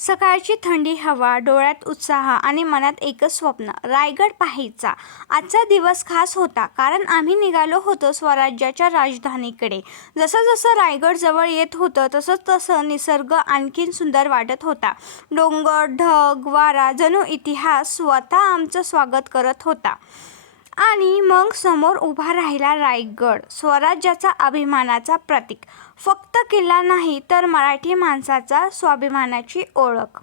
सकाळची थंडी हवा, डोळ्यात उत्साह आणि मनात एकच स्वप्न, रायगड पाहायचा. आजचा दिवस खास होता कारण आम्ही निघालो होतो स्वराज्याच्या राजधानीकडे. जसं जसं रायगड जवळ येत होतं तसं तसं निसर्ग आणखीन सुंदर वाटत होता. डोंगर, ढग, वारा जणू इतिहास स्वतः आमचं स्वागत करत होता. आणि मग समोर उभा राहिला रायगड, स्वराज्याचा अभिमानाचा प्रतीक. फक्त किल्ला नाही तर मराठी माणसाचा स्वाभिमानाची ओळख.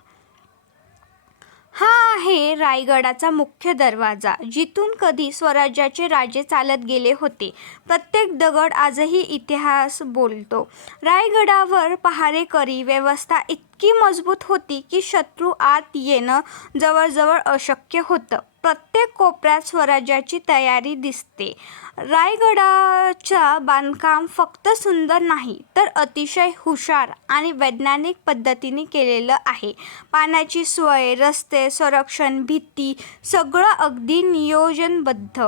हा आहे रायगडाचा मुख्य दरवाजा, जिथून कधी स्वराज्याचे राजे चालत गेले होते. प्रत्येक दगड आजही इतिहास बोलतो. रायगडावर पहारेकरी व्यवस्था इतकी मजबूत होती की शत्रू आत येणं जवळजवळ अशक्य होतं. प्रत्येक कोपऱ्यात स्वराज्याची तयारी दिसते. रायगडाचं बांधकाम फक्त सुंदर नाही तर अतिशय हुशार आणि वैज्ञानिक पद्धतीने केलेलं आहे. पाण्याची सोय, रस्ते, संरक्षण, भिंती सगळं अगदी नियोजनबद्ध.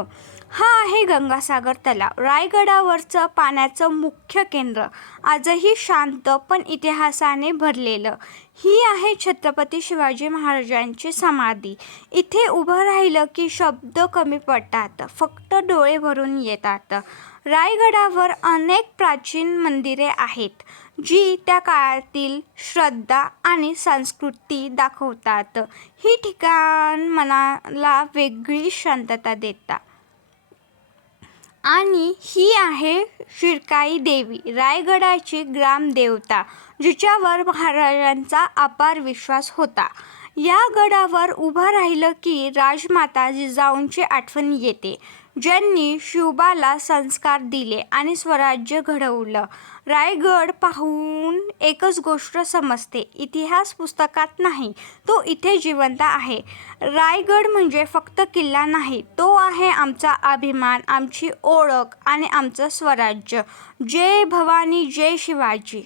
हा आहे गंगासागर तलाव, रायगडावरचं पाण्याचं मुख्य केंद्र, आजही शांत पण इतिहासाने भरलेलं. ही आहे छत्रपती शिवाजी महाराजांची समाधी. इथे उभं राहिलं की शब्द कमी पडतात, फक्त डोळे भरून येतात. रायगडावर अनेक प्राचीन मंदिरे आहेत जी त्या काळातील श्रद्धा आणि संस्कृती दाखवतात. ही ठिकाण मनाला वेगळी शांतता देतात. आणि ही आहे शिरकाई देवी, रायगडाची ग्रामदेवता, जिच्यावर महाराजांचा अपार विश्वास होता. या गडावर उभं राहिलं की राजमाता जिजाऊंची आठवण येते, ज्यांनी शिवबाला संस्कार दिले आणि स्वराज्य घडवलं. रायगड पाहून एकच गोष्ट समजते, इतिहास पुस्तकात नाही, तो इथे जिवंत आहे. रायगड म्हणजे फक्त किल्ला नाही, तो आहे आमचा अभिमान, आमची ओळख आणि आमचं स्वराज्य. जय भवानी, जय शिवाजी.